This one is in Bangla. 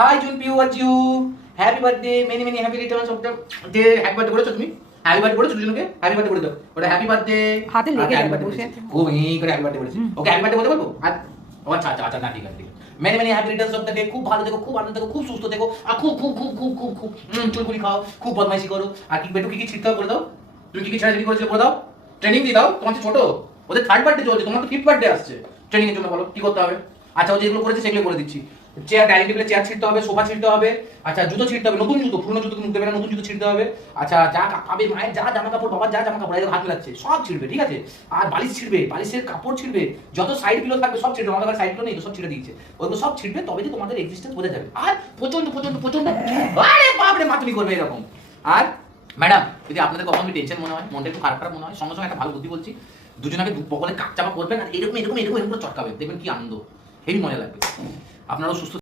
হাই জুনপি, what you, happy birthday, many many happy returns of the day. Happy birthday বলেছো তুমি? হ্যাপি বার্থডে বলেছো দুজনকে? হ্যাপি বার্থডে বলে দাও। ওটা হ্যাপি বার্থডে হাতে লেগে হ্যাপি যাবে বার্থডে বসে। খুব এই করে হ্যাপি বার্থডে বলেছি। ওকে হ্যাপি বার্থডে বলতে পারবো? আচ্ছা আচ্ছা আচ্ছা, না ঠিক আছে ঠিক আছে। Many many happy returns of the day. খুব ভালো থেকো, খুব আনন্দ থেকো, খুব সুস্থ থেকো, আর খুব খুব খুব খুব খুব খুব চুলকুলি খাও, খুব বদমাইশি করো। আর কি বেটু কি ছিড়তে হবে বলে দাও। তুমি কি ছেড়াছাড়ি করেছো বলে দাও। ট্রেনিং দিয়ে দাও। তোমার ছোট, ওদের থার্ড বার্থডে চলছে, তোমার তো ফিফথ বার্থডে আসছে। ট্রেনিং এর জন্য বলো কি করতে হবে। আচ্ছা ও যেগুলো করেছে সেগুলো করে দিচ্ছি। চেয়ার, ডাইনিং টেবিলে চেয়ার ছিঁড়তে হবে, সোফা ছিঁড়তে হবে। আচ্ছা জুতো ছিঁড়তে হবে, নতুন জুতো, পুরনো জুতো মুখ দেবে না, নতুন জুতো ছিঁড়তে হবে। আচ্ছা যা পাবে, মায়ের যা জামা কাপড়, বাবার যা জামা কাপড়, এগুলো হাত মিলাচ্ছে সব ছিঁড়বে, ঠিক আছে। আর বালিশ ছিঁড়বে, বালিশের কাপড় ছিঁড়বে, যত সাইড গুলো থাকবে সব ছিঁড়বে। আমাদের সাইড গুলো নেই, সব ছিঁড়ে দিয়েছে। ওইগুলো সব ছিঁড়বে, তবে যে তোমাদের এক্সিস্টেন্স বোঝা যাবে। আর প্রচন্ড প্রচন্ড প্রচন্ড আরে বাপরে মাতুনি করবে এরকম। আর ম্যাডাম, যদি আপনাদের কখনো টেনশন মনে হয়, মনটা একটু খারাপ খারাপ মনে হয়, সঙ্গে সঙ্গে একটা ভালো বুদ্ধি বলছি। দুজনকে বকলে কাপ চাপা করবেন আর এরকম এরকম এরকম এরকম চটকাবেন, দেখবেন কি আনন্দ, হেভি মজা লাগবে। আপনারাও সুস্থ